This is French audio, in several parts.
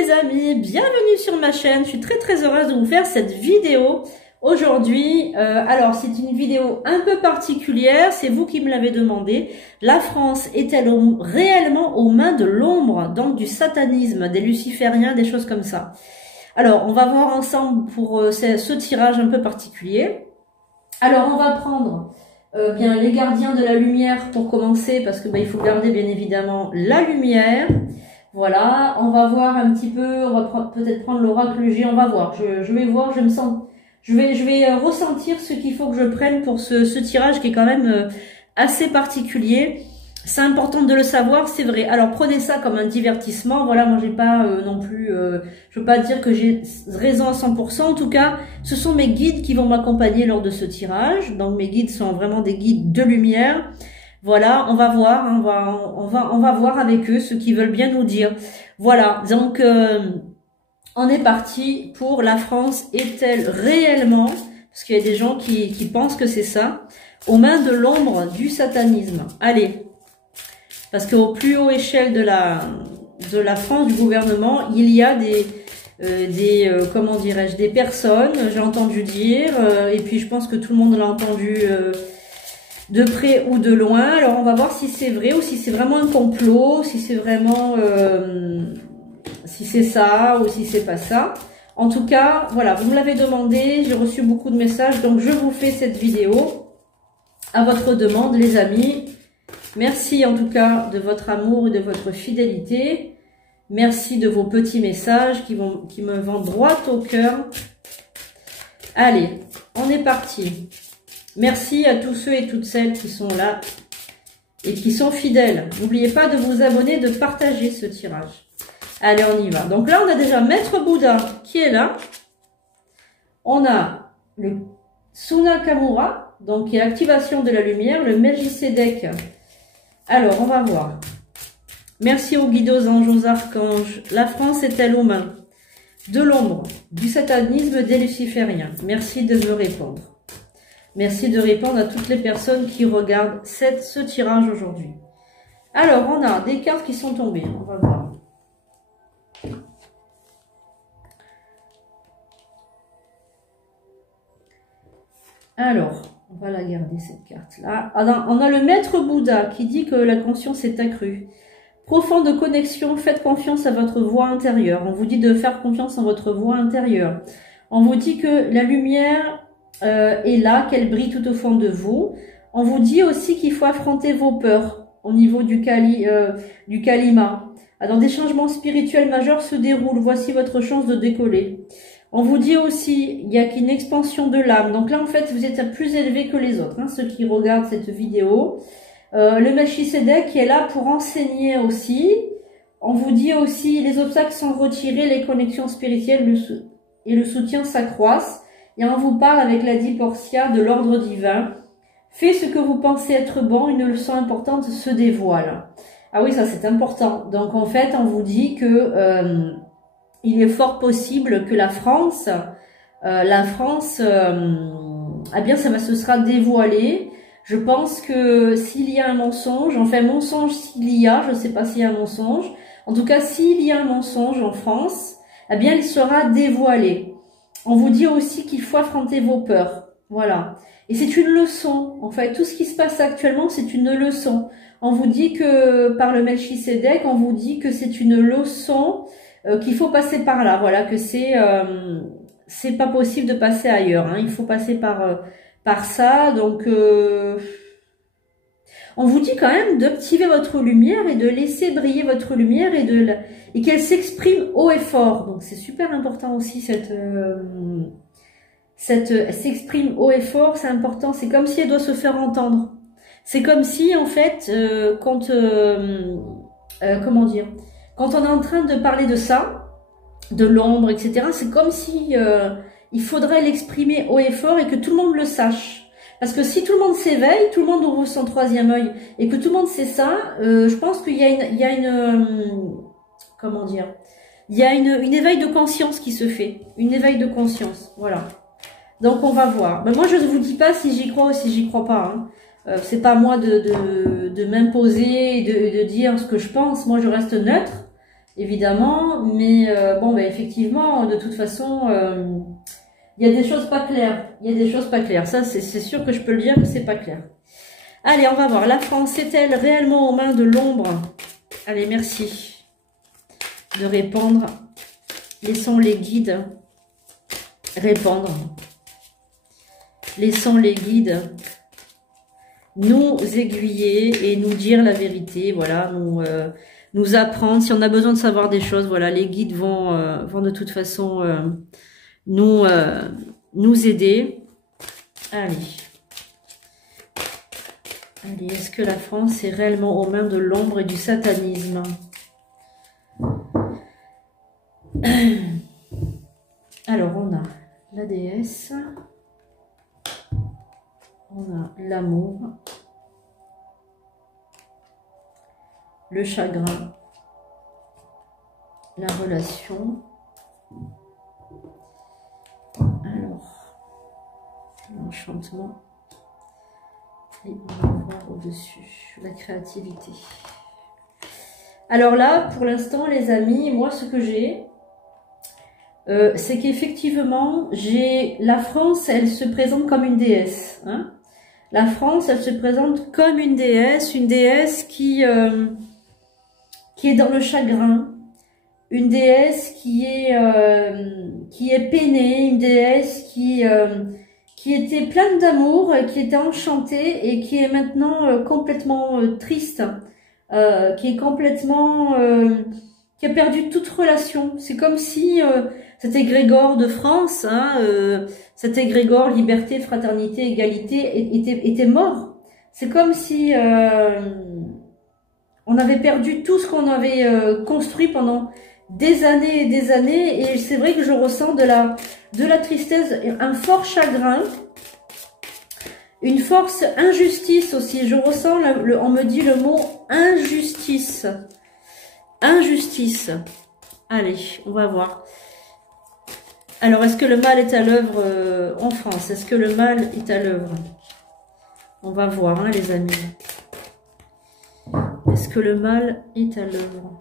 les amis, bienvenue sur ma chaîne. Je suis très heureuse de vous faire cette vidéo aujourd'hui. Alors c'est une vidéo un peu particulière, c'est vous qui me l'avez demandé. La France est-elle réellement aux mains de l'ombre, donc du satanisme, des lucifériens, des choses comme ça? Alors on va voir ensemble pour ce tirage un peu particulier. Alors on va prendre bien les gardiens de la lumière pour commencer, parce que il faut garder bien évidemment la lumière. Voilà, on va voir un petit peu, on va peut-être prendre l'oracle G, on va voir. Je vais voir, je vais ressentir ce qu'il faut que je prenne pour ce tirage qui est quand même assez particulier. C'est important de le savoir, c'est vrai. Alors prenez ça comme un divertissement. Voilà, moi j'ai pas non plus, je veux pas dire que j'ai raison à 100%. En tout cas, ce sont mes guides qui vont m'accompagner lors de ce tirage. Donc mes guides sont vraiment des guides de lumière. Voilà, on va voir, on va voir avec eux ce qu'ils veulent bien nous dire. Voilà, donc on est parti pour la France est-elle réellement, parce qu'il y a des gens qui pensent que c'est ça, aux mains de l'ombre du satanisme. Allez, parce qu'au plus haut échelle de la France, du gouvernement, il y a comment dirais-je, des personnes, j'ai entendu dire, et puis je pense que tout le monde l'a entendu de près ou de loin. Alors on va voir si c'est vrai ou si c'est vraiment un complot, si c'est vraiment si c'est ça ou si c'est pas ça. En tout cas, voilà, vous me l'avez demandé, j'ai reçu beaucoup de messages, donc je vous fais cette vidéo à votre demande, les amis. Merci en tout cas de votre amour et de votre fidélité. Merci de vos petits messages qui me vont droit au cœur. Allez, on est parti. Merci à tous ceux et toutes celles qui sont là et qui sont fidèles. N'oubliez pas de vous abonner, de partager ce tirage. Allez, on y va. Donc là, on a déjà Maître Bouddha qui est là. On a le Sunakamura, donc qui est l'activation de la lumière, le Melchisédek. Alors, on va voir. Merci aux guides, aux anges, aux archanges. La France est-elle aux mains de l'ombre, du satanisme, des lucifériens? Merci de me répondre. Merci de répondre à toutes les personnes qui regardent ce tirage aujourd'hui. Alors, on a des cartes qui sont tombées. On va voir. Alors, on va la garder cette carte-là. On a le Maître Bouddha qui dit que la conscience est accrue. Profonde connexion, faites confiance à votre voix intérieure. On vous dit de faire confiance en votre voix intérieure. On vous dit que la lumière est là, qu'elle brille tout au fond de vous. On vous dit aussi qu'il faut affronter vos peurs au niveau du kalima. Alors, des changements spirituels majeurs se déroulent. Voici votre chance de décoller. On vous dit aussi, il y a qu'une expansion de l'âme. Donc là, en fait, vous êtes plus élevé que les autres, hein, ceux qui regardent cette vidéo. Le Melchisédek qui est là pour enseigner aussi. On vous dit aussi, les obstacles sont retirés, les connexions spirituelles et le soutien s'accroissent. Et on vous parle avec la Diportia de l'ordre divin. Faites ce que vous pensez être bon, une leçon importante se dévoile. Ah oui, ça c'est important. Donc en fait, on vous dit que il est fort possible que la France, eh bien ce sera dévoilé. Je pense que s'il y a un mensonge, enfin mensonge s'il y a, je ne sais pas s'il y a un mensonge. En tout cas, s'il y a un mensonge en France, eh bien il sera dévoilé. On vous dit aussi qu'il faut affronter vos peurs. Voilà. Et c'est une leçon. En fait, tout ce qui se passe actuellement, c'est une leçon. On vous dit que, par le Melchisédek, on vous dit que c'est une leçon, qu'il faut passer par là. Voilà, que c'est pas possible de passer ailleurs. Hein. Il faut passer par ça. Donc, on vous dit quand même d'activer votre lumière et de laisser briller votre lumière et qu'elle s'exprime haut et fort. Donc c'est super important aussi s'exprime haut et fort, c'est important. C'est comme si elle doit se faire entendre. C'est comme si en fait comment dire, quand on est en train de parler de ça, de l'ombre, etc. C'est comme si il faudrait l'exprimer haut et fort et que tout le monde le sache. Parce que si tout le monde s'éveille, tout le monde ouvre son troisième œil et que tout le monde sait ça, je pense qu'il y a une comment dire, il y a une éveil de conscience qui se fait, une éveil de conscience, voilà. Donc on va voir. Ben, moi je ne vous dis pas si j'y crois ou si j'y crois pas. Hein. C'est pas à moi de m'imposer et de dire ce que je pense. Moi je reste neutre. évidemment, mais bon, bah, effectivement, de toute façon, il y a des choses pas claires. Il y a des choses pas claires. Ça, c'est sûr que je peux le dire que c'est pas clair. Allez, on va voir. La France est-elle réellement aux mains de l'ombre? Allez, merci de répondre. Laissons les guides répondre. Laissons les guides nous aiguiller et nous dire la vérité. Voilà, nous apprendre. Si on a besoin de savoir des choses, voilà, les guides vont de toute façon nous aider. Allez. Allez, est-ce que la France est réellement aux mains de l'ombre et du satanisme? Alors, on a la déesse, on a l'amour, le chagrin, la relation. Alors, l'enchantement. Et on va voir au-dessus, la créativité. Alors là, pour l'instant, les amis, moi, ce que j'ai, c'est qu'effectivement, la France, elle se présente comme une déesse. Hein. La France, elle se présente comme une déesse qui est dans le chagrin, une déesse qui est peinée, une déesse qui était pleine d'amour, qui était enchantée et qui est maintenant complètement triste, qui est complètement, qui a perdu toute relation. C'est comme si cet égrégore de France, hein, cet égrégore liberté, fraternité, égalité était mort. C'est comme si on avait perdu tout ce qu'on avait construit pendant des années et des années, et c'est vrai que je ressens de la tristesse, un fort chagrin, une force injustice aussi. Je ressens, on me dit le mot injustice. Injustice. Allez, on va voir. Alors, est-ce que le mal est à l'œuvre en France? Est-ce que le mal est à l'œuvre? On va voir, hein, les amis. Est-ce que le mal est à l'œuvre?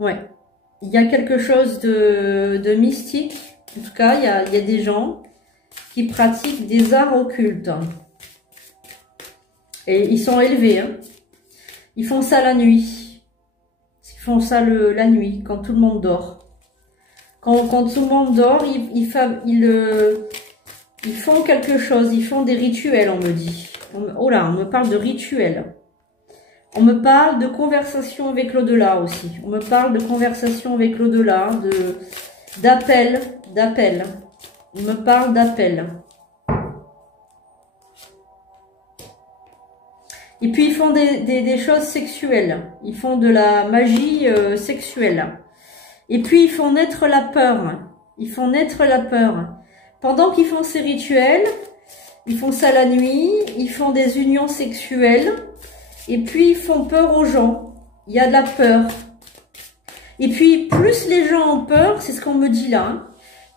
Ouais, il y a quelque chose de mystique. En tout cas, il y a des gens qui pratiquent des arts occultes. Et ils sont élevés. Hein. Ils font ça la nuit. Ils font ça la nuit, quand tout le monde dort. Quand tout le monde dort, ils font quelque chose. Ils font des rituels, on me dit. Oh là, on me parle de rituels. On me parle de conversation avec l'au-delà aussi. On me parle de conversation avec l'au-delà, d'appel. On me parle d'appel. Et puis ils font des choses sexuelles. Ils font de la magie sexuelle. Et puis ils font naître la peur. Ils font naître la peur. Pendant qu'ils font ces rituels, ils font ça la nuit, ils font des unions sexuelles. Et puis, ils font peur aux gens. Il y a de la peur. Et puis, plus les gens ont peur, c'est ce qu'on me dit là, hein,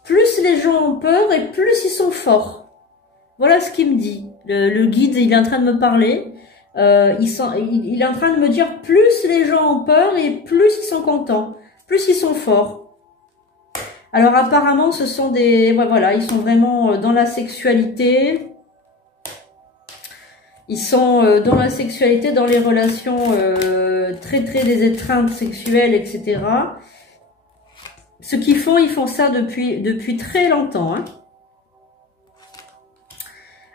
plus les gens ont peur et plus ils sont forts. Voilà ce qu'il me dit. Le guide, il est en train de me parler. Il est en train de me dire, plus les gens ont peur et plus ils sont contents. Plus ils sont forts. Alors, apparemment, ce sont des... Voilà, ils sont vraiment dans la sexualité. Ils sont dans la sexualité, dans les relations très des étreintes sexuelles, etc. Ce qu'ils font, ils font ça depuis très longtemps. Hein.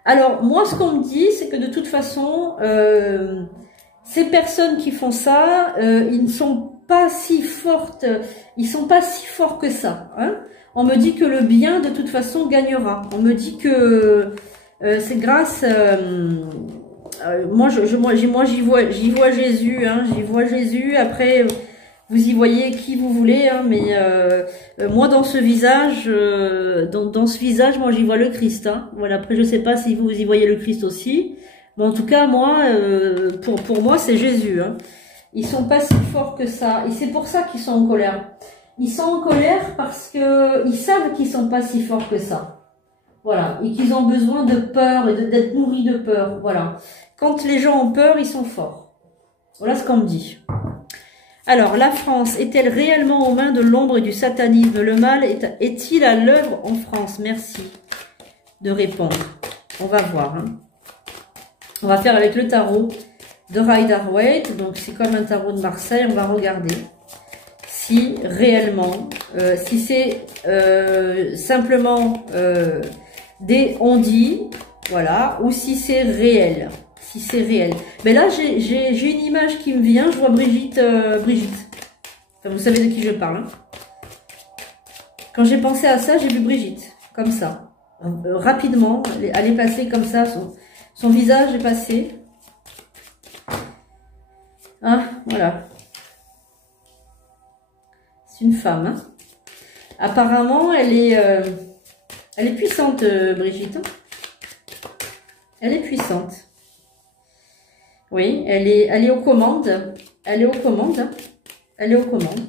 Alors, moi, ce qu'on me dit, c'est que de toute façon, ces personnes qui font ça, ils ne sont pas si fortes, ils sont pas si forts que ça. Hein. On me dit que le bien, de toute façon, gagnera. On me dit que c'est grâce... moi, j'y vois Jésus, hein, j'y vois Jésus. Après, vous y voyez qui vous voulez, hein, mais moi, dans ce visage, dans ce visage, moi, j'y vois le Christ. Hein. Voilà. Après, je sais pas si vous y voyez le Christ aussi, mais en tout cas, moi, pour moi, c'est Jésus. Hein. Ils sont pas si forts que ça, et c'est pour ça qu'ils sont en colère. Ils sont en colère parce que ils savent qu'ils sont pas si forts que ça. Voilà, et qu'ils ont besoin de peur et d'être nourris de peur. Voilà. Quand les gens ont peur, ils sont forts. Voilà ce qu'on me dit. Alors, la France est-elle réellement aux mains de l'ombre et du satanisme? Le mal est-il à l'œuvre en France? Merci de répondre. On va voir. Hein. On va faire avec le tarot de Rider-Waite. Donc, c'est comme un tarot de Marseille. On va regarder si réellement, si c'est simplement des on-dit, voilà, ou si c'est réel. Si c'est réel. Mais là, j'ai une image qui me vient. Je vois Brigitte. Enfin, vous savez de qui je parle. Hein. Quand j'ai pensé à ça, j'ai vu Brigitte. Comme ça. Rapidement. Elle est passée comme ça. Son visage est passé. Hein, voilà. C'est une femme. Hein. Apparemment, elle est puissante, Brigitte. Elle est puissante. Oui, elle est aux commandes. Elle est aux commandes. Elle est aux commandes.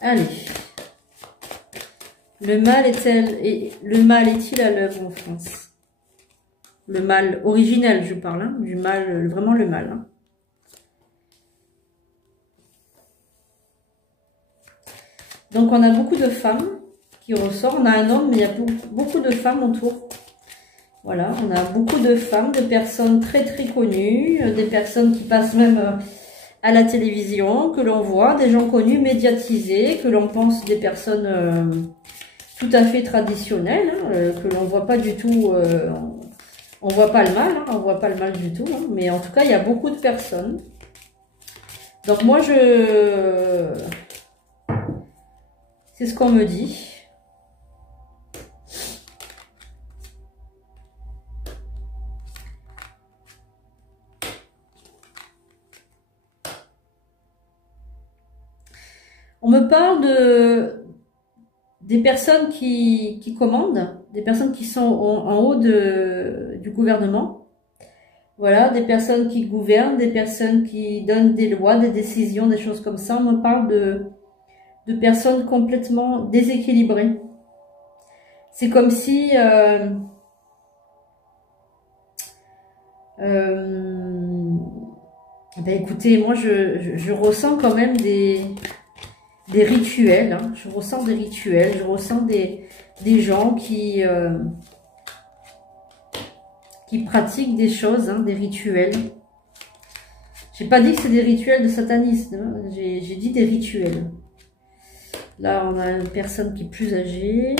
Allez. Le mal est-il à l'œuvre en France? Le mal originel, je parle, hein, du mal, vraiment le mal. Hein. Donc, on a beaucoup de femmes qui ressortent. On a un homme, mais il y a beaucoup de femmes autour. Voilà, on a beaucoup de femmes, de personnes très très connues, des personnes qui passent même à la télévision, que l'on voit, des gens connus, médiatisés, que l'on pense des personnes tout à fait traditionnelles, hein, que l'on voit pas du tout... on voit pas le mal, hein, on voit pas le mal du tout, hein, mais en tout cas, il y a beaucoup de personnes. Donc moi, c'est ce qu'on me dit. On me parle des personnes qui commandent, des personnes qui sont en haut du gouvernement. Voilà, des personnes qui gouvernent, des personnes qui donnent des lois, des décisions, des choses comme ça. On me parle de personnes complètement déséquilibrées. C'est comme si... ben écoutez, moi je ressens quand même des rituels. Hein. Je ressens des rituels, je ressens des gens qui pratiquent des choses, hein, des rituels. J'ai pas dit que c'est des rituels de satanisme, hein. J'ai dit des rituels. Là, on a une personne qui est plus âgée.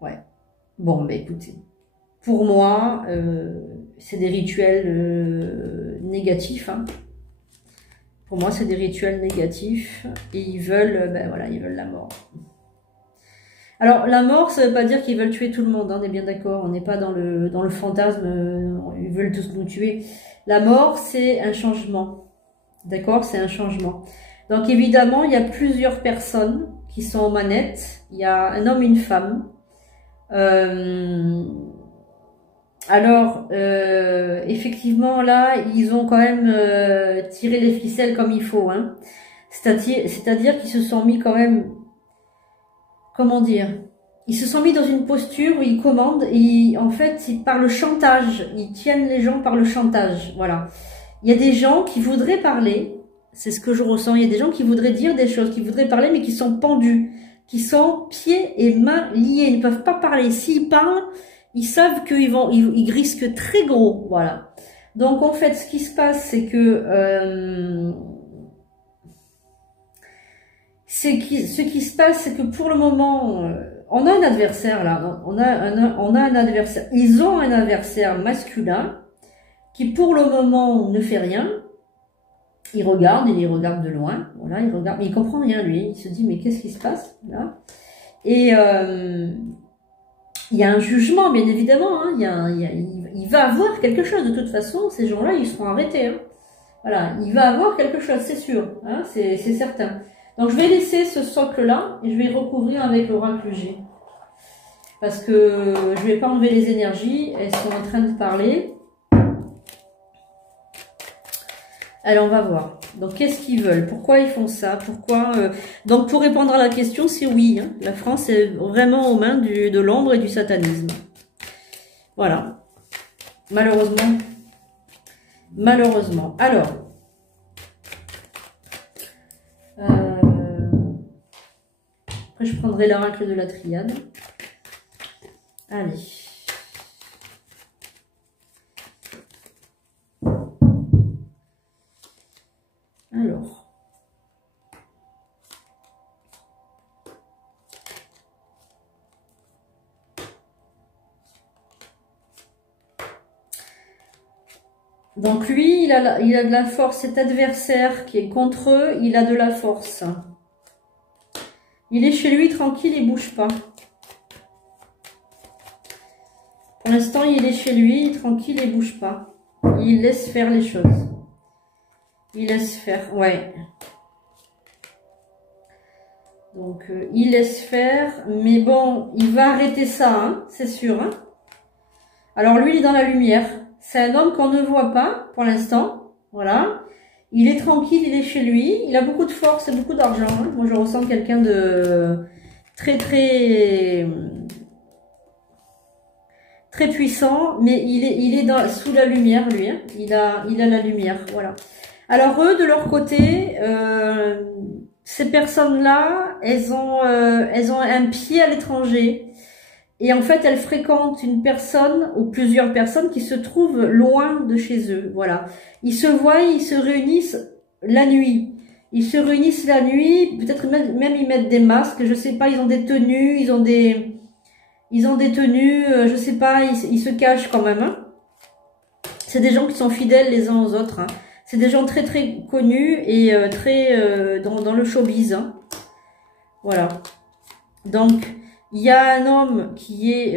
Ouais. Bon, ben écoutez. Pour moi, c'est des rituels négatifs. Hein. Pour moi, c'est des rituels négatifs. Et ils veulent, ben voilà, ils veulent la mort. Alors, la mort, ça ne veut pas dire qu'ils veulent tuer tout le monde, hein, on est bien d'accord. On n'est pas dans le fantasme, ils veulent tous nous tuer. La mort, c'est un changement. D'accord? C'est un changement. Donc, évidemment, il y a plusieurs personnes qui sont aux manettes. Il y a un homme et une femme. Alors, effectivement, là, ils ont quand même tiré les ficelles comme il faut. Hein. C'est-à-dire qu'ils se sont mis quand même... Comment dire? Ils se sont mis dans une posture où ils commandent et en fait, c'est par le chantage. Ils tiennent les gens par le chantage. Voilà. Il y a des gens qui voudraient parler. C'est ce que je ressens. Il y a des gens qui voudraient dire des choses, qui voudraient parler, mais qui sont pendus, qui sont pieds et mains liés. Ils ne peuvent pas parler. S'ils parlent, ils savent qu'ils risquent très gros. Voilà. Donc, en fait, ce qui se passe, c'est que... ce qui se passe, c'est que pour le moment, on a un adversaire là, on a un adversaire, ils ont un adversaire masculin qui pour le moment ne fait rien, il regarde de loin, voilà, il regarde, mais il comprend rien lui, il se dit mais qu'est-ce qui se passe là? Et il y a un jugement bien évidemment, hein, il va avoir quelque chose de toute façon, ces gens-là ils seront arrêtés, hein. Voilà, il va avoir quelque chose, c'est sûr, hein, c'est certain. Donc, je vais laisser ce socle-là et je vais recouvrir avec l'oracle G. parce que je vais pas enlever les énergies, elles sont en train de parler. Alors on va voir. Donc qu'est-ce qu'ils veulent? Pourquoi ils font ça? Pourquoi Donc pour répondre à la question, c'est oui. Hein. La France est vraiment aux mains de l'ombre et du satanisme. Voilà. Malheureusement. Malheureusement. Alors. Après je prendrai l'oracle de la triade. Allez. Alors. Donc lui, il a de la force. Cet adversaire qui est contre eux, il a de la force. Il est chez lui tranquille, il bouge pas. Pour l'instant, il est chez lui tranquille, il bouge pas. Il laisse faire les choses. Il laisse faire, ouais. Donc, il laisse faire. Mais bon, il va arrêter ça, hein, c'est sûr. Hein. Alors, lui, il est dans la lumière. C'est un homme qu'on ne voit pas pour l'instant. Voilà. Il est tranquille, il est chez lui. Il a beaucoup de force et beaucoup d'argent. Hein. Moi, je ressens quelqu'un de très puissant. Mais il est sous la lumière, lui. Hein. Il a la lumière, voilà. Alors eux, de leur côté, ces personnes-là, elles ont un pied à l'étranger. Et en fait, elles fréquentent une personne ou plusieurs personnes qui se trouvent loin de chez eux. Voilà. Ils se voient, ils se réunissent la nuit. Ils se réunissent la nuit, peut-être même ils mettent des masques, je sais pas, ils ont des tenues, ils ont des tenues, je sais pas, ils se cachent quand même. Hein. C'est des gens qui sont fidèles les uns aux autres. Hein. C'est des gens très connus et très dans le showbiz. Hein. Voilà. Donc, il y a un homme qui est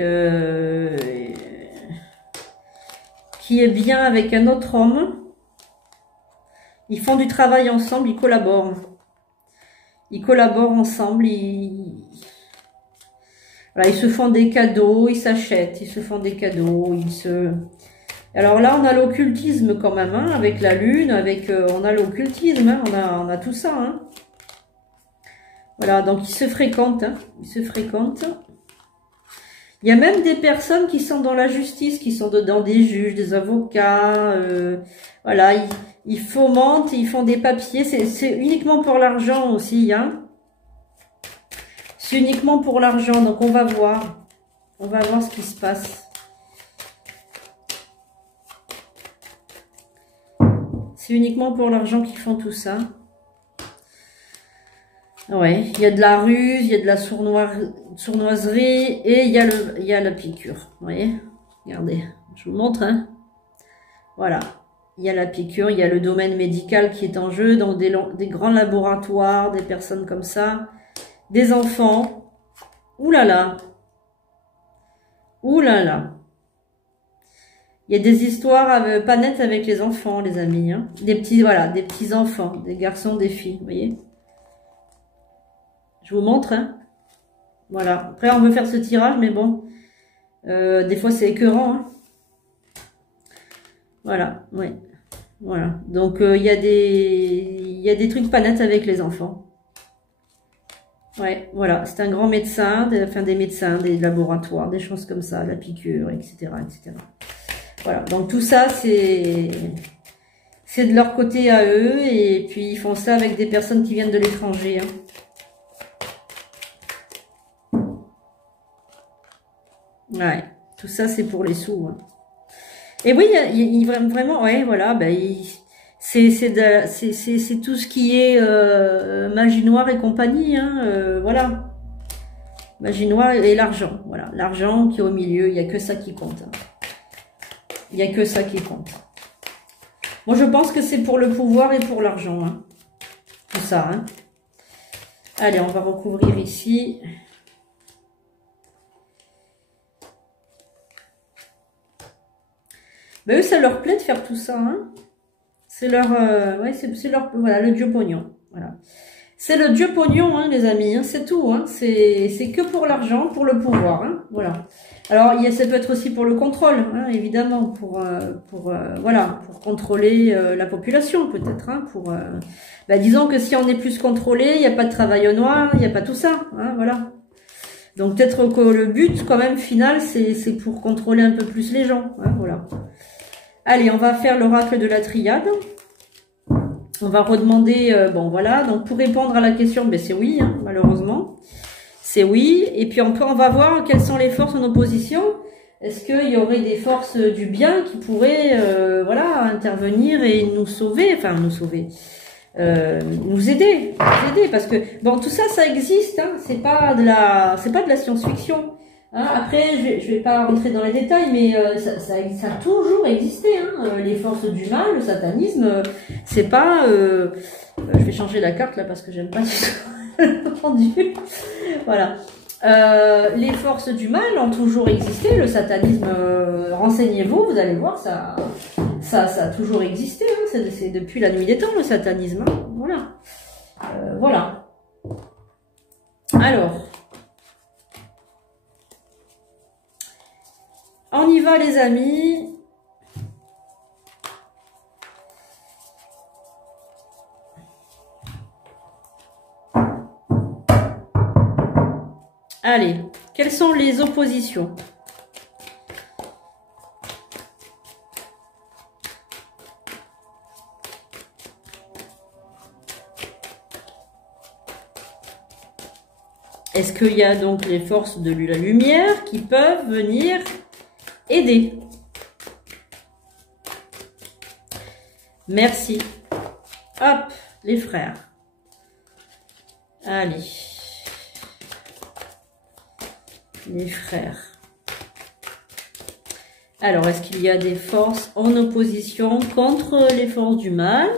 bien avec un autre homme. Ils font du travail ensemble, ils collaborent. Ils collaborent ensemble, voilà, ils se font des cadeaux, ils s'achètent, ils se font des cadeaux, Alors là, on a l'occultisme quand même, hein, avec la lune, on a l'occultisme, hein, on a tout ça. Hein. Voilà, donc ils se fréquentent, hein, ils se fréquentent. Il y a même des personnes qui sont dans la justice, qui sont dedans, des juges, des avocats, voilà, ils fomentent, ils font des papiers, c'est uniquement pour l'argent aussi, hein. C'est uniquement pour l'argent, donc on va voir ce qui se passe. C'est uniquement pour l'argent qu'ils font tout ça. Ouais, il y a de la ruse, il y a de la sournoiserie et il y a la piqûre. Vous voyez? Regardez, je vous montre. Hein. Voilà, il y a la piqûre, il y a le domaine médical qui est en jeu, donc des grands laboratoires, des personnes comme ça, des enfants. Ouh là là. Ouh là là. Il y a des histoires pas nettes avec les enfants, les amis. Hein. Des petits enfants, des garçons, des filles, vous voyez? Je vous montre, hein. Voilà. Après, on veut faire ce tirage, mais bon, des fois, c'est écœurant. Hein. Voilà, oui. Voilà. Donc, il y a des trucs pas nets avec les enfants. Ouais, voilà. C'est un grand médecin, des médecins, des laboratoires, des choses comme ça, la piqûre, etc., etc. Voilà. Donc, tout ça, c'est de leur côté à eux. Et puis, ils font ça avec des personnes qui viennent de l'étranger, hein. Ouais, tout ça c'est pour les sous. Hein. Et oui, vraiment, ouais, voilà, ben, c'est tout ce qui est magie noire et compagnie, hein, voilà. Magie noire et l'argent, voilà. L'argent qui est au milieu, il n'y a que ça qui compte. Hein. Il n'y a que ça qui compte. Moi, je pense que c'est pour le pouvoir et pour l'argent, hein. Tout ça, hein. Allez, on va recouvrir ici. Ben eux, ça leur plaît de faire tout ça, hein. C'est leur, ouais, c'est leur, voilà, le dieu pognon, voilà. C'est le dieu pognon, hein, les amis, hein, c'est tout. Hein, c'est que pour l'argent, pour le pouvoir. Hein, voilà. Alors, ça peut être aussi pour le contrôle, hein, évidemment, voilà, pour contrôler la population, peut-être. Hein, disons que si on est plus contrôlé, il n'y a pas de travail au noir, il n'y a pas tout ça. Hein, voilà. Donc, peut-être que le but, quand même, final, c'est pour contrôler un peu plus les gens. Hein, voilà. Allez, on va faire l'oracle de la triade. On va redemander, bon voilà, donc pour répondre à la question, ben c'est oui, hein, malheureusement. C'est oui, et puis on va voir quelles sont les forces en opposition. Est-ce qu'il y aurait des forces du bien qui pourraient, voilà, intervenir et nous sauver, enfin nous sauver, nous aider, parce que, bon, tout ça, ça existe, hein, c'est pas de la science-fiction. Hein, après, je vais pas rentrer dans les détails, mais ça a toujours existé. Hein, les forces du mal, le satanisme, c'est pas... je vais changer la carte là parce que j'aime pas du tout le rendu. Voilà. Les forces du mal ont toujours existé. Le satanisme, renseignez-vous, vous allez voir, ça a toujours existé. Hein, c'est depuis la nuit des temps, le satanisme. Hein, voilà. Voilà. Alors... on y va les amis. Allez, quelles sont les oppositions? Est-ce qu'il y a donc les forces de la lumière qui peuvent venir aider? Merci. Hop, les frères. Allez. Les frères. Alors, est-ce qu'il y a des forces en opposition contre les forces du mal?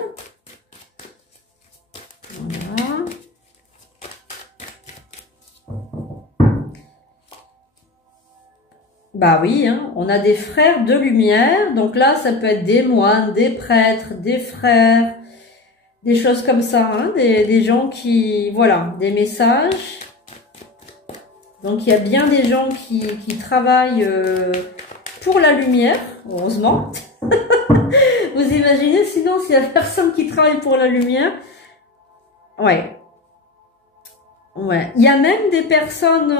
Voilà. Bah oui, hein, on a des frères de lumière, donc là ça peut être des moines, des prêtres, des frères, des choses comme ça, hein, des gens qui, voilà, des messages. Donc il y a bien des gens qui travaillent pour la lumière, heureusement. Vous imaginez, sinon s'il y a personne qui travaille pour la lumière, ouais. Ouais, il y a même des personnes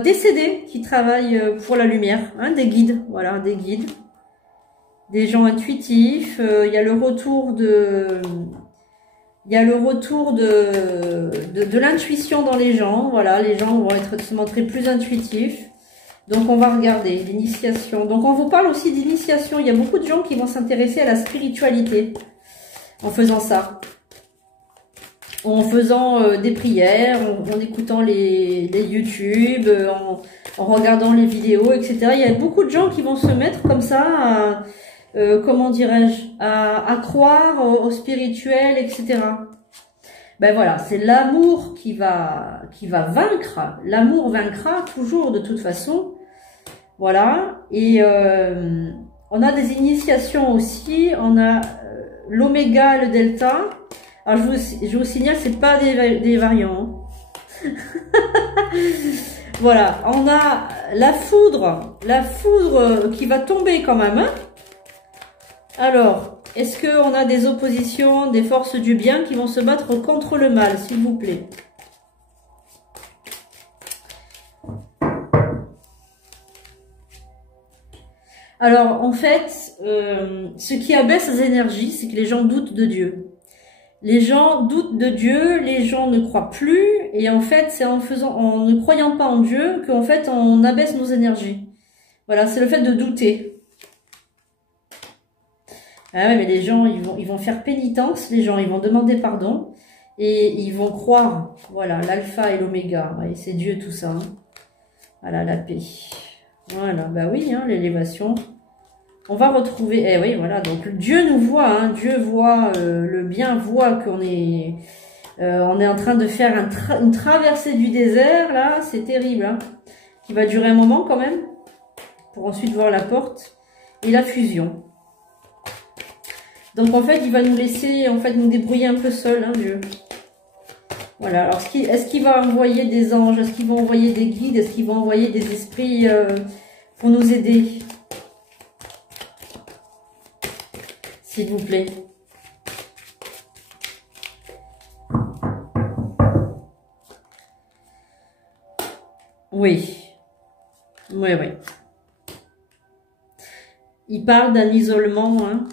décédées qui travaillent pour la lumière, hein, des guides, voilà, des guides, des gens intuitifs. Il y a le retour de l'intuition dans les gens, voilà, les gens vont se montrer plus intuitifs. Donc on va regarder l'initiation. Donc on vous parle aussi d'initiation. Il y a beaucoup de gens qui vont s'intéresser à la spiritualité en faisant ça. En faisant des prières, en écoutant les YouTube, en regardant les vidéos, etc. Il y a beaucoup de gens qui vont se mettre comme ça, comment dirais-je, à croire au spirituel, etc. Ben voilà, c'est l'amour qui va vaincre. L'amour vaincra toujours de toute façon. Voilà. Et on a des initiations aussi. On a l'oméga, le delta. Alors, je vous signale, c'est pas des variants. Voilà, on a la foudre qui va tomber quand même. Hein. Alors, est-ce qu'on a des oppositions, des forces du bien qui vont se battre contre le mal, s'il vous plaît? Alors, en fait, ce qui abaisse les énergies, c'est que les gens doutent de Dieu. Les gens doutent de Dieu, les gens ne croient plus, et en fait, c'est en ne croyant pas en Dieu qu'en fait, on abaisse nos énergies. Voilà, c'est le fait de douter. Ah ouais, mais les gens, ils vont faire pénitence, les gens, ils vont demander pardon, et ils vont croire, voilà, l'alpha et l'oméga, ouais, c'est Dieu tout ça. Hein. Voilà, la paix. Voilà, bah oui, hein, l'élévation. On va retrouver, eh oui, voilà, donc Dieu nous voit, hein, Dieu voit, le bien voit qu'on est, on est en train de faire une traversée du désert, là, c'est terrible, hein, qui va durer un moment quand même, pour ensuite voir la porte, et la fusion. Donc en fait, il va nous laisser, en fait, nous débrouiller un peu seul, hein, Dieu. Voilà, alors est-ce qu'il va envoyer des anges? Est-ce qu'il va envoyer des guides? Est-ce qu'il va envoyer des esprits pour nous aider? S'il vous plaît. Oui. Oui, oui. Il parle d'un isolement, hein.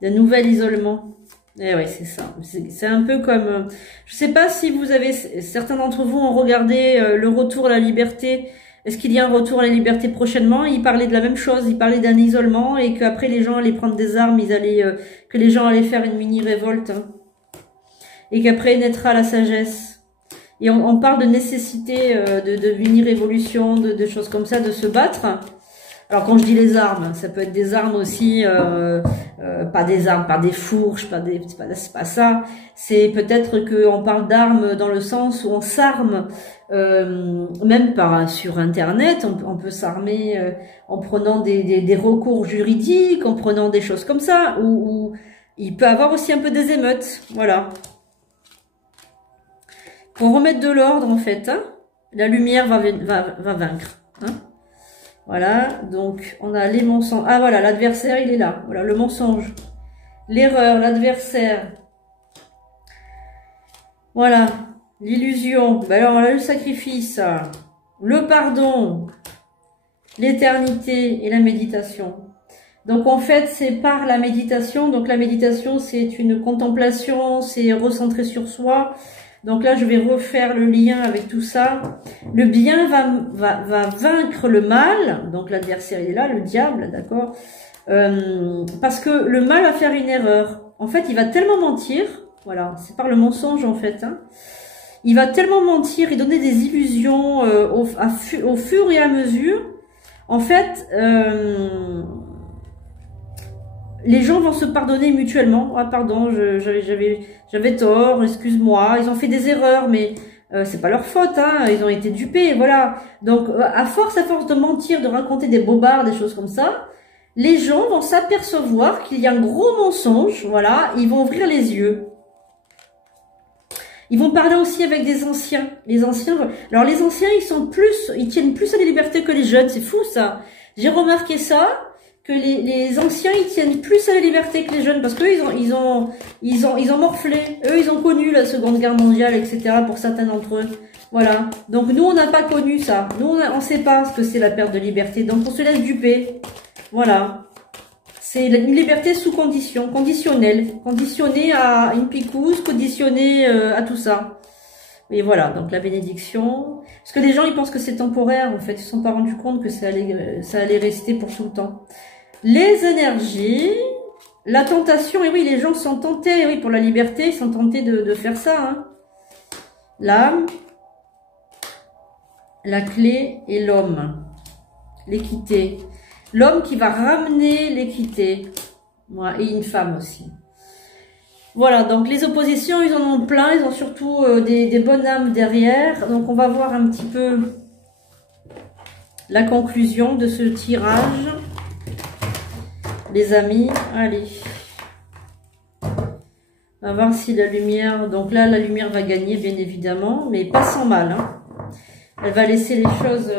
D'un nouvel isolement. Eh oui, c'est ça. C'est un peu comme... je sais pas si vous avez... Certains d'entre vous ont regardé le retour à la liberté. Est-ce qu'il y a un retour à la liberté prochainement? Il parlait de la même chose. Il parlait d'un isolement et qu'après les gens allaient prendre des armes. Ils allaient, que les gens allaient faire une mini-révolte. Hein. Et qu'après naîtra la sagesse. Et on parle de nécessité de mini-révolution, de choses comme ça, de se battre. Alors quand je dis les armes, ça peut être des armes aussi, pas des armes, pas des fourches, c'est pas ça. C'est peut-être qu'on parle d'armes dans le sens où on s'arme, même sur Internet, on peut s'armer en prenant des recours juridiques, en prenant des choses comme ça, où il peut avoir aussi un peu des émeutes, voilà. Pour remettre de l'ordre en fait, hein, la lumière va vaincre, hein. Voilà, donc on a les mensonges. Ah voilà, l'adversaire, il est là. Voilà, le mensonge, l'erreur, l'adversaire. Voilà, l'illusion. Ben alors, on a le sacrifice, le pardon, l'éternité et la méditation. Donc en fait, c'est par la méditation. Donc la méditation, c'est une contemplation, c'est recentrer sur soi. Donc là, je vais refaire le lien avec tout ça. Le bien va vaincre le mal. Donc l'adversaire est là, le diable, d'accord, parce que le mal va faire une erreur. En fait, il va tellement mentir. Voilà, c'est par le mensonge en fait. Hein. Il va tellement mentir et donner des illusions au fur et à mesure. En fait, les gens vont se pardonner mutuellement. Ah pardon, j'avais tort, excuse-moi. Ils ont fait des erreurs, mais c'est pas leur faute. Hein, ils ont été dupés, voilà. Donc à force de mentir, de raconter des bobards, des choses comme ça, les gens vont s'apercevoir qu'il y a un gros mensonge. Voilà, ils vont ouvrir les yeux. Ils vont parler aussi avec des anciens. Les anciens, alors les anciens, ils tiennent plus à la liberté que les jeunes. C'est fou ça. J'ai remarqué ça. Que les anciens, ils tiennent plus à la liberté que les jeunes, parce qu'eux, ils ont morflé. Eux, ils ont connu la Seconde Guerre mondiale, etc., pour certains d'entre eux. Voilà. Donc, nous, on n'a pas connu ça. Nous, on sait pas ce que c'est la perte de liberté. Donc, on se laisse duper. Voilà. C'est une liberté sous condition, conditionnelle. Conditionnée à une picouse, conditionnée à tout ça. Et voilà, donc la bénédiction. Parce que les gens, ils pensent que c'est temporaire, en fait. Ils ne se sont pas rendus compte que ça allait rester pour tout le temps. Les énergies, la tentation, et oui, les gens sont tentés, oui, pour la liberté, ils sont tentés de faire ça. Hein. L'âme, la clé et l'homme, l'équité. L'homme qui va ramener l'équité, et une femme aussi. Voilà, donc les oppositions, ils en ont plein, ils ont surtout des bonnes âmes derrière. Donc on va voir un petit peu la conclusion de ce tirage. Les amis, allez. On va voir si la lumière... Donc là, la lumière va gagner, bien évidemment, mais pas sans mal. Hein. Elle va laisser les choses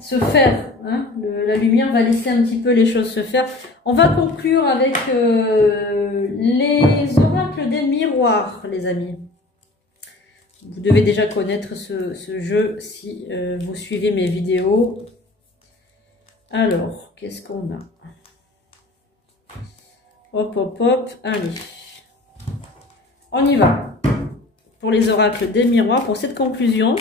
se faire. Hein. La lumière va laisser un petit peu les choses se faire. On va conclure avec les oracles des miroirs, les amis. Vous devez déjà connaître ce jeu si vous suivez mes vidéos. Alors, qu'est-ce qu'on a? Hop, hop, hop. Allez. On y va. Pour les oracles des miroirs, pour cette conclusion.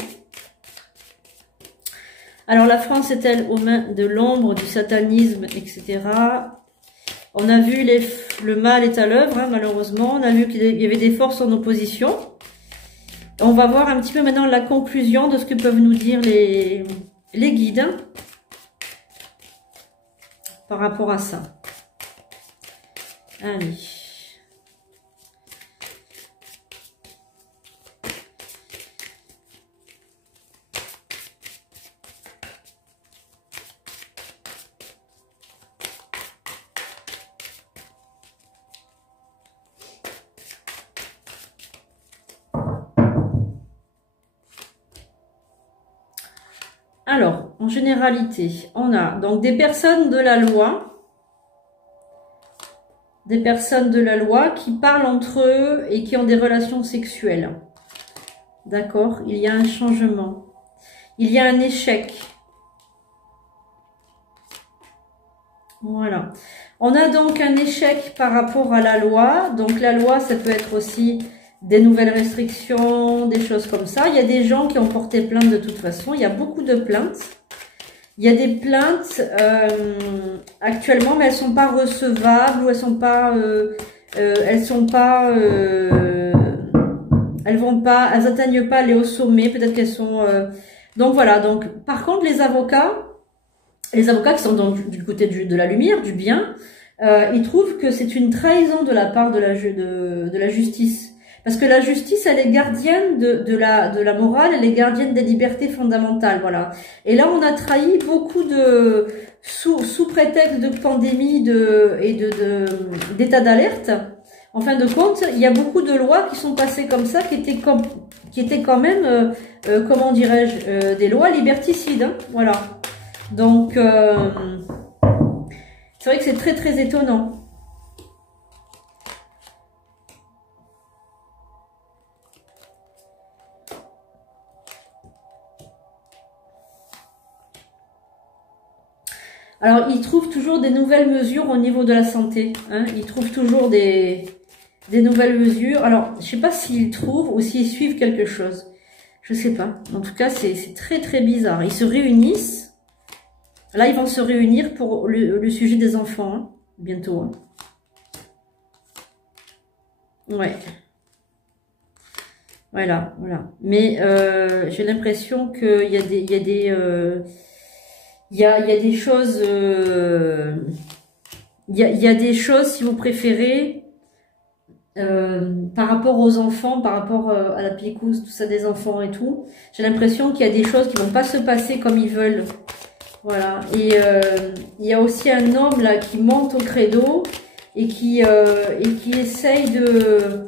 Alors, la France est-elle aux mains de l'ombre, du satanisme, etc. On a vu le mal est à l'œuvre, hein, malheureusement. On a vu qu'il y avait des forces en opposition. On va voir un petit peu maintenant la conclusion de ce que peuvent nous dire les guides. Hein, par rapport à ça. Allez. Alors, en généralité, on a donc des personnes de la loi. Des personnes de la loi qui parlent entre eux et qui ont des relations sexuelles. D'accord? Il y a un changement. Il y a un échec. Voilà. On a donc un échec par rapport à la loi. Donc la loi, ça peut être aussi des nouvelles restrictions, des choses comme ça. Il y a des gens qui ont porté plainte de toute façon. Il y a beaucoup de plaintes. Il y a des plaintes actuellement, mais elles sont pas recevables ou elles sont pas, elles atteignent pas les hauts sommets. Peut-être qu'elles sont. Donc voilà. Donc par contre, les avocats qui sont du côté de la lumière, du bien, ils trouvent que c'est une trahison de la part de la justice. Parce que la justice, elle est gardienne de la morale, elle est gardienne des libertés fondamentales, voilà. Et là, on a trahi beaucoup de sous prétexte de pandémie d'état d'alerte. En fin de compte, il y a beaucoup de lois qui sont passées comme ça, qui étaient quand même, comment dirais-je, des lois liberticides, hein, voilà. Donc, c'est vrai que c'est très très étonnant. Alors, ils trouvent toujours des nouvelles mesures au niveau de la santé. Hein. Ils trouvent toujours des nouvelles mesures. Alors, je ne sais pas s'ils trouvent ou s'ils suivent quelque chose. Je ne sais pas. En tout cas, c'est très très bizarre. Ils se réunissent. Là, ils vont se réunir pour le sujet des enfants. Hein, bientôt. Hein. Ouais. Voilà, voilà. Mais j'ai l'impression qu'il y a des choses, il y a des choses, si vous préférez, par rapport aux enfants, par rapport à la picouse, tout ça des enfants et tout. J'ai l'impression qu'il y a des choses qui vont pas se passer comme ils veulent. Voilà. Et il y a aussi un homme là qui monte au credo et qui essaye de...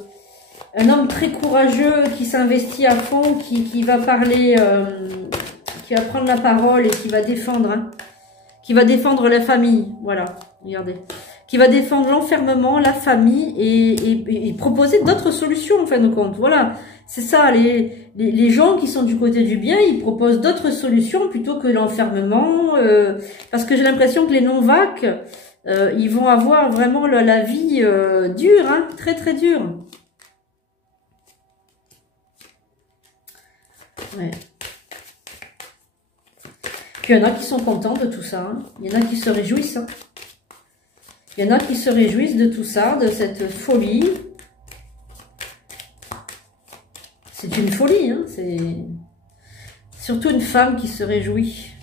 Un homme très courageux qui s'investit à fond, qui va parler... qui va prendre la parole et qui va défendre, hein, qui va défendre la famille, voilà, regardez, qui va défendre l'enfermement, la famille et proposer d'autres solutions en fin de compte, voilà, c'est ça, les gens qui sont du côté du bien, ils proposent d'autres solutions plutôt que l'enfermement, parce que j'ai l'impression que les non-vac, ils vont avoir vraiment la vie dure, hein, très très dure. Ouais. Puis il y en a qui sont contents de tout ça. Hein. Il y en a qui se réjouissent. Hein. Il y en a qui se réjouissent de tout ça, de cette folie. C'est une folie. Hein. C'est surtout une femme qui se réjouit.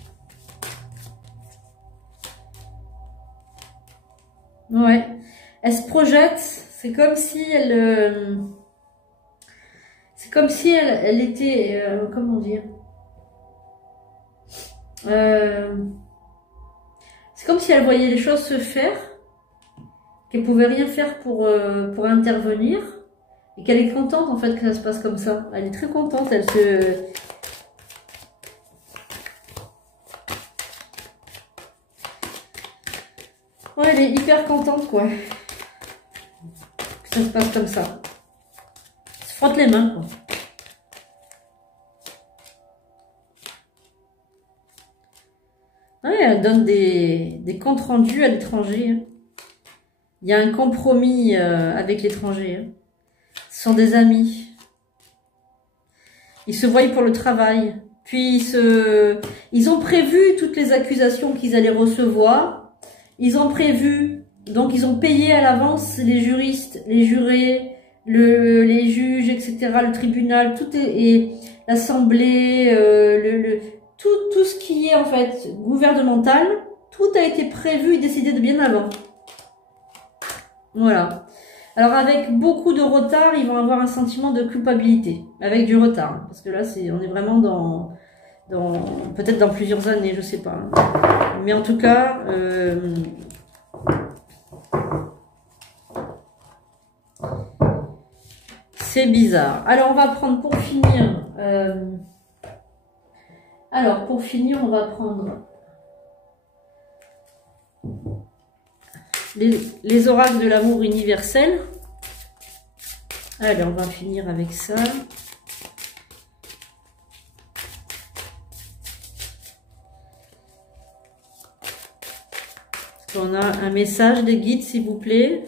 Ouais. Elle se projette. C'est comme si elle... c'est comme si elle était... comment dire ? C'est comme si elle voyait les choses se faire, qu'elle pouvait rien faire pour intervenir, et qu'elle est contente en fait que ça se passe comme ça. Elle est très contente, elle se... Ouais, elle est hyper contente quoi, que ça se passe comme ça. Elle se frotte les mains quoi. Ouais, elle donne des comptes rendus à l'étranger. Il y a un compromis avec l'étranger. Ce sont des amis. Ils se voient pour le travail. Puis ils ont prévu toutes les accusations qu'ils allaient recevoir. Ils ont prévu, donc ils ont payé à l'avance les juristes, les jurés, les juges, etc., le tribunal, tout et l'assemblée, tout ce qui est en fait gouvernemental, tout a été prévu et décidé de bien avant. Voilà. Alors avec beaucoup de retard, ils vont avoir un sentiment de culpabilité, avec du retard, hein, parce que là on est vraiment dans peut-être dans plusieurs années, je sais pas. Mais en tout cas, c'est bizarre. Alors on va prendre pour finir. Alors, pour finir, on va prendre les oracles de l'amour universel. Allez, on va finir avec ça. On a un message des guides, s'il vous plaît.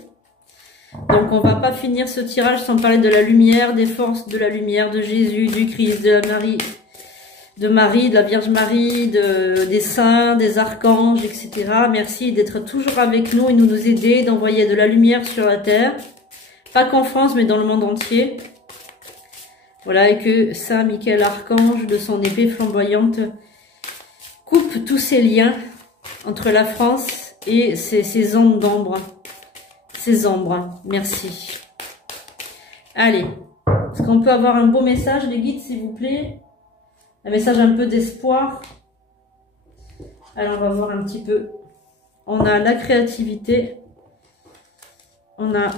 Donc, on va pas finir ce tirage sans parler de la lumière, des forces de la lumière, de Jésus, du Christ, de la Marie, de la Vierge Marie, des saints, des archanges, etc. Merci d'être toujours avec nous et de nous aider, d'envoyer de la lumière sur la terre. Pas qu'en France, mais dans le monde entier. Voilà, et que Saint Michael Archange, de son épée flamboyante, coupe tous ces liens entre la France et ces ondes d'ombre. Ces ombres. Merci. Allez. Est-ce qu'on peut avoir un beau message, les guides, s'il vous plaît? Un message un peu d'espoir. Alors, on va voir un petit peu. On a la créativité. On a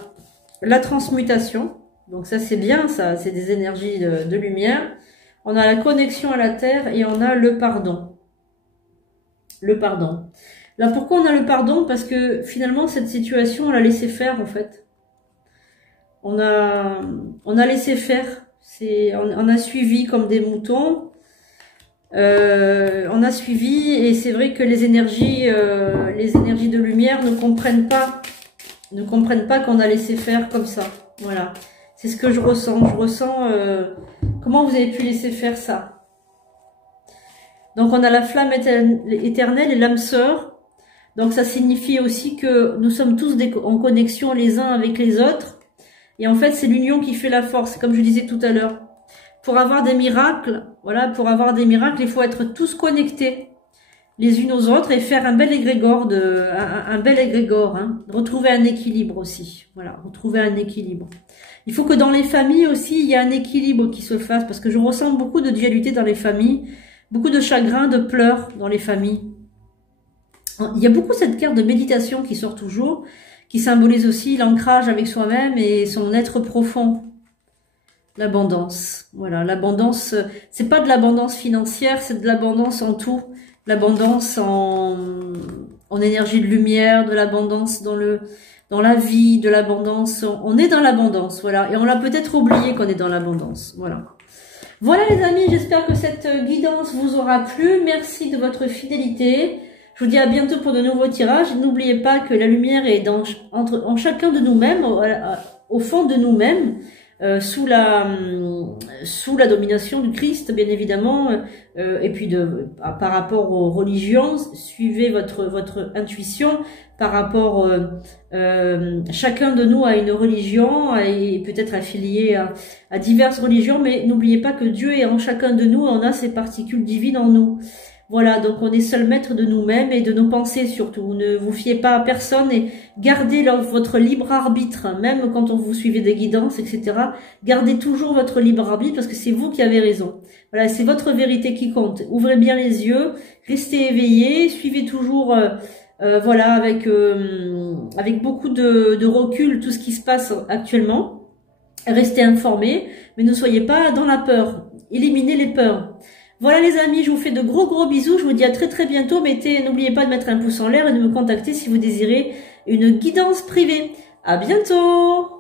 la transmutation. Donc, ça, c'est bien, ça. C'est des énergies de lumière. On a la connexion à la terre et on a le pardon. Le pardon. Là, pourquoi on a le pardon? Parce que finalement, cette situation, on l'a laissé faire, en fait. On a laissé faire. On a suivi comme des moutons. On a suivi et c'est vrai que les énergies de lumière ne comprennent pas qu'on a laissé faire comme ça. Voilà. C'est ce que je ressens. Je ressens comment vous avez pu laisser faire ça. Donc, on a la flamme éternelle et l'âme sœur. Donc, ça signifie aussi que nous sommes tous en connexion les uns avec les autres. Et en fait, c'est l'union qui fait la force, comme je disais tout à l'heure. Pour avoir des miracles, voilà, pour avoir des miracles, il faut être tous connectés les unes aux autres et faire un bel égrégore, hein, retrouver un équilibre aussi. Voilà, retrouver un équilibre. Il faut que dans les familles aussi, il y ait un équilibre qui se fasse, parce que je ressens beaucoup de dualité dans les familles, beaucoup de chagrin, de pleurs dans les familles. Il y a beaucoup cette carte de méditation qui sort toujours, qui symbolise aussi l'ancrage avec soi-même et son être profond. L'abondance. Voilà, l'abondance, c'est pas de l'abondance financière, c'est de l'abondance en tout. L'abondance en énergie de lumière, de l'abondance dans la vie, de l'abondance. On est dans l'abondance, voilà. Et on l'a peut-être oublié qu'on est dans l'abondance, voilà. Voilà les amis, j'espère que cette guidance vous aura plu. Merci de votre fidélité. Je vous dis à bientôt pour de nouveaux tirages. N'oubliez pas que la lumière est en chacun de nous-mêmes, au fond de nous-mêmes, sous la domination du Christ, bien évidemment. Et puis par rapport aux religions, suivez votre intuition. Par rapport, chacun de nous a une religion et peut-être affilié à diverses religions, mais n'oubliez pas que Dieu est en chacun de nous, on a ces particules divines en nous. Voilà, donc on est seul maître de nous-mêmes et de nos pensées surtout. Ne vous fiez pas à personne et gardez votre libre arbitre, même quand on vous suivez des guidances, etc. Gardez toujours votre libre arbitre parce que c'est vous qui avez raison. Voilà, c'est votre vérité qui compte. Ouvrez bien les yeux, restez éveillés, suivez toujours, voilà, avec beaucoup de recul tout ce qui se passe actuellement. Restez informés, mais ne soyez pas dans la peur. Éliminez les peurs. Voilà les amis, je vous fais de gros bisous, je vous dis à très bientôt, n'oubliez pas de mettre un pouce en l'air et de me contacter si vous désirez une guidance privée. À bientôt!